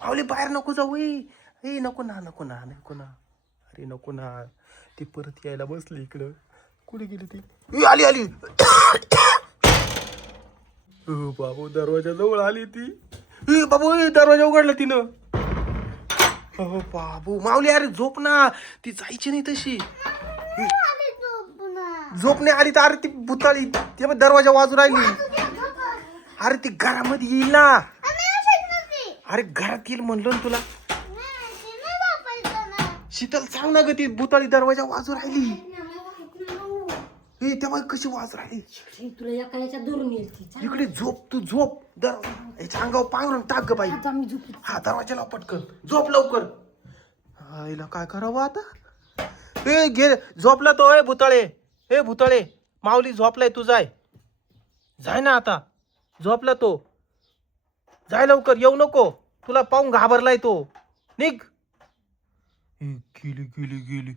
माऊली बाहेर नको जाऊ ए नको ना नको ना नको ना. अरे नको ना. ती परत यायला बसली इकडं. कुठे गेली ती? आली आली. बाबू दरवाजा जवळ आली ती. बाबू दरवाजा उघडला तिनं. हो बाबू माऊली अरे झोप ना. ती जायची नाही तशी. झोप नाही आली तर अरे ती भुताळी ते दरवाजा वाजू राहिली. अरे ती घरामध्ये येईल ना. अरे घरात येईल म्हणलो ना तुला. शीतल सांग ना ग ती भुताळी दरवाजा वाजू राहिली. तेव्हा कशी वाज राहिली तुला या काळाच्या दुरून येईल. इकडे झोप तू झोप. याच्या अंगावर पांघरून टाक ग बाई. हा दरवाजाला पटकन झोप लवकर. आईला काय करावं आता. घे झोपला तो. भुताळे भुताळे माऊली झोपलाय तू जाय ना आता. झोपला तो जाय लवकर. येऊ नको तुला पाहून घाबरलाय तो. निघ. गेली गेली गेली.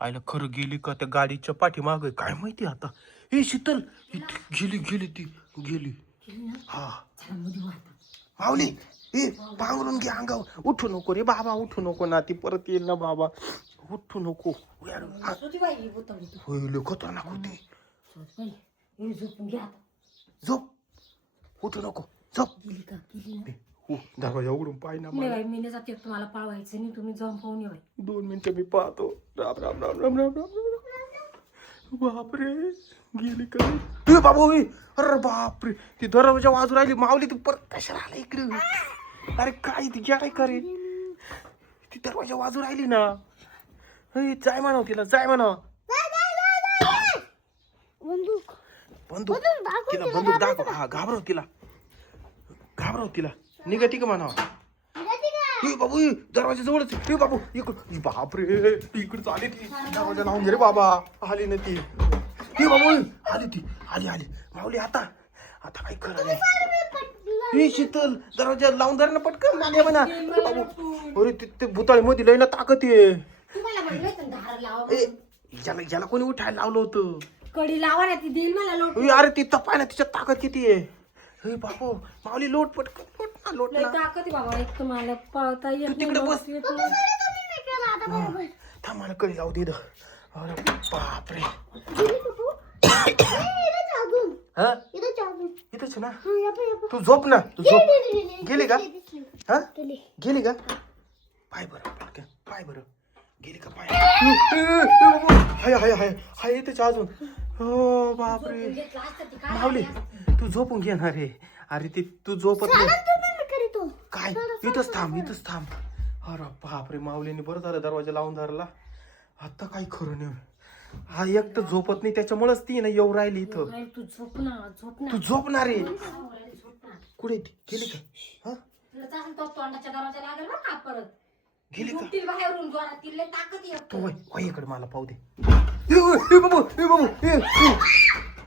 आईला खरं गेली का त्या गाडीच्या पाठीमाग काय माहिती आता. शीतल गेली गेली ती गेली. हा माऊली पांघरून घे अंगावर. उठू नको रे बाबा उठू नको ना. ती परत येईल ना बाबा. उठू नको. खतरनाक होती. झोप उठू नको झोप. दरवाजा उघडून पाय ना. मी जाते तुम्हाला पळवायचं नाही. तुम्ही जाऊन पाहून येऊ. 2 मिनिटं मी पाहतो. राम राम राम राम राम राम. बापरे गेली का बाबू. अरे बापरे ती दरवाजा वाजू राहिली. माऊली तू परत कशाला आला इकडे. अरे काय ती काय करे. ती दरवाजा वाजू राहिली ना. जाय म्हणाव तिला जाय म्हणाव. बंदूक तिला बंदूक दाखव. हा घाबरव तिला निघती का म्हणाव. बाबू दरवाजा जवळच. बाबू इकडं बापरे इकडे आली ती. दरवाजा लावून घे रे बाबा. आली ना ती. बाबू आली ती आली माऊली. आता काय खरं नाही. शीतल दरवाजा लावून धर ना पटकन. मागे म्हणा बाबू. अरे ते भुताळी मध्ये लय ना ताकद आहे. याला कोणी उठायला लावलं होतं. कडी लावा ना ती देईल मला लोट. अरे ती तपाय ना तिच्यात ताकद किती आहे. बापू माऊली लोट पटकन लोट ना. ताकद बाबा. एक तर मला पळता येत नाही. तिकडे बस. थांब मला कडी लावू दे. अरे बापरे. हा इथंच ना. तू झोप ना. तू झोप. गेली का. हा गेली का. पाय बरं गेली का पाय. हाय इथंच अजून. हो बापरे माऊली तू झोपून घेणार रे. अरे ते तू झोपत नाही काय. इथंच थांब. अरे बापरे माऊलीने बरं झालं दरवाजा लावून धरला. आता काही खरं नाही. हा एक तर झोपत नाही त्याच्यामुळेच ती ना येऊ राहिली इथं. तू तू झोपणार रे. कुठे गेली का. हा तोंडाच्या दरवाजा लागेल बरं का परत. गेली का. बाहेरून जोरात तिला ताकद येत. तू वय इकडे मला पाहू दे. बाबू